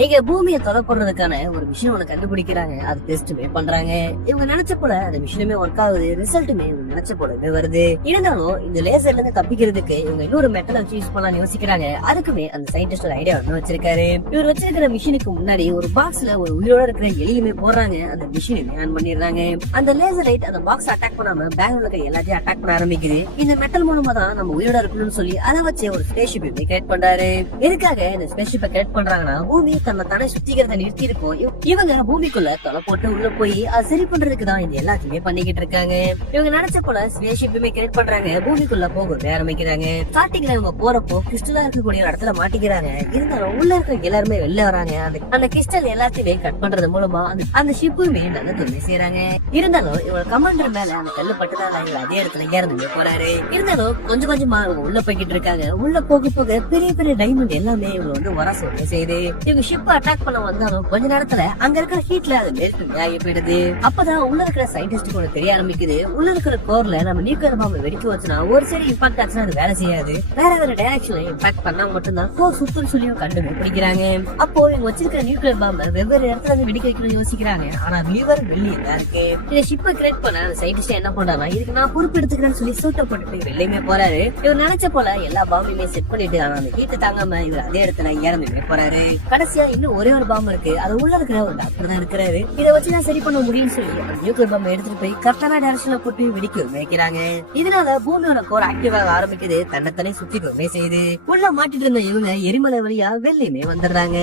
எங்க பூமியை தொலைப்படுறதுக்கான ஒரு மிஷின் ஒண்ணு கண்டுபிடிக்கிறாங்க. அது டெஸ்ட்டுமே பண்றாங்க. இவங்க நினைச்ச போல அந்த மிஷினுமே ஒர்க் ஆகுது. ரிசல்ட்டுமே இவங்க நினைச்ச போலவே வருது. இருந்தாலும் இந்த லேசர்ல இருந்து தப்பிக்கிறதுக்கு இவங்க இன்னொரு மெட்டல் வச்சு யூஸ் பண்ணலாம்னு யோசிக்கிறாங்க. அதுக்குமே அந்த சயின்டிஸ்ட் ஒரு ஐடியா ஒண்ணு வச்சிருக்காரு. இவர் வச்சிருக்கிற மிஷினுக்கு முன்னாடி ஒரு பாக்ஸ்ல ஒரு உயிரோட இருக்கிற எலியுமே போடுறாங்க. அந்த மிஷினுமே ஆன் பண்ணிடுறாங்க. அந்த லேசர் லைட் அந்த பாக்ஸ் அட்டாக் பண்ணாம பேக்ல இருக்க எல்லாத்தையும் அட்டாக் பண்ண ஆரம்பிக்குது. இந்த மெட்டல் மூலமா தான் நம்ம உயிரோட இருக்கணும்னு சொல்லி அதை வச்சு ஒரு ஸ்பேஸ் ஷிப் கிரியேட் பண்றாரு. எதுக்காக இந்த ஸ்பேஸ் ஷிப்பை கிரியேட் பண்றாங்கன்னா பூமி தன்னை தானே சுத்திக்கிறத நிறுத்தி இருக்கும். இவங்க பூமிக்குள்ள தொலை போட்டு உள்ள போய் அதை சரி பண்றதுக்கு தான் இது எல்லாத்தையுமே பண்ணிக்கிட்டு இருக்காங்க. இவங்க நினைச்ச போல ஸ்பேஸ் ஷிப்புமே கிரியேட் பண்றாங்க. பூமிக்குள்ள போக ஆரம்பிக்கிறாங்க. ஸ்டார்டிங்ல இவங்க போறப்போ கிறிஸ்டலா இருக்கக்கூடிய ஒரு இடத்துல மாட்டிக்கிறாங்க. இருந்தாலும் உள்ள இருக்க எல்லாருமே வெளில வராங்க. அந்த கிறிஸ்டல் எல்லாத்தையுமே கட் பண்றது மூலமா அந்த ஷிப்புமே நல்ல தொழில் செய்யறாங்க. இருந்தாலும் இவங்க கமாண்டர் மேல அந்த கல்லு பட்டுதான் அதே இடத்துல இறந்து போறாரு. இருந்தாலும் கொஞ்சம் கொஞ்சமா இவங்க உள்ள போய்கிட்டு இருக்காங்க. உள்ள போக போக பெரிய பெரிய டைமண்ட் எல்லாமே இவங்க வந்து வர சொல்ல செய்யுது. இவங்க ஷிப் அட்டாக் பண்ண வந்தாலும் கொஞ்ச நேரத்துல அங்க இருக்கிற ஹீட்ல அது மெல்ட் ஆகி போயிடுது. அப்பதான் உள்ள இருக்கிற சயின்டிஸ்ட் கூட தெரிய ஆரம்பிக்குது. உள்ள இருக்கிற கோர்ல நம்ம நியூக்ளியர் பாம்பை வெடிக்க வச்சுனா ஒரு சரி இம்பாக்ட் ஆச்சுன்னா அது வேலை செய்யாது. வேற வேற டைரக்ஷன்ல இம்பாக்ட் பண்ணா மட்டும்தான் கோர் சுத்தம் சொல்லி கண்டுபிடிக்கிறாங்க. அப்போ இவங்க வச்சிருக்கிற நியூக்ளியர் பாம்பை வெவ்வேறு இடத்துல இருந்து வெடிக்க வைக்கணும்னு யோசிக்கிறாங்க. ஆனா லிவர் வெள்ளி தான் இருக்கு. இந்த ஷிப்பை கிரியேட் பண்ண அந்த சயின்டிஸ்ட் என்ன பண்றாங்க, இதுக்கு நான் பொறுப்பு எடுத்துக்கிறேன்னு சொல்லி சூட்டை போட்டு வெளியுமே போறாரு. இவர் நினைச்ச போல எல்லா பாம்பையுமே செட் பண்ணிட்டு ஆனா அந்த ஹீட் தாங்காம இவர் அதே இடத்துல இறந்துமே போறாரு. கடைசியா இன்னும் ஒரே ஒரு பாம்பு இருக்கு. அது உள்ள இருக்கிற ஒரு டாக்டர் தான் இருக்கிறாரு. இதை வச்சுதான் சரி பண்ண முடியும்னு சொல்லி அந்த நியூக்ளியர் பாம்பை எடுத்துட்டு போய் கரெக்டான டைரக்ஷன்ல போட்டு வெடிக்க வைக்கிறாங்க. இதனால பூமியோட கோர் ஆக்டிவ் ஆக ஆரம்பிக்குது. தன்னைத்தானே சுத்திட்டு செய்யுது. உள்ள மாட்டிட்டு இருந்த இவங்க எரிமலை வழியா வெளியுமே வந்துடுறாங்க.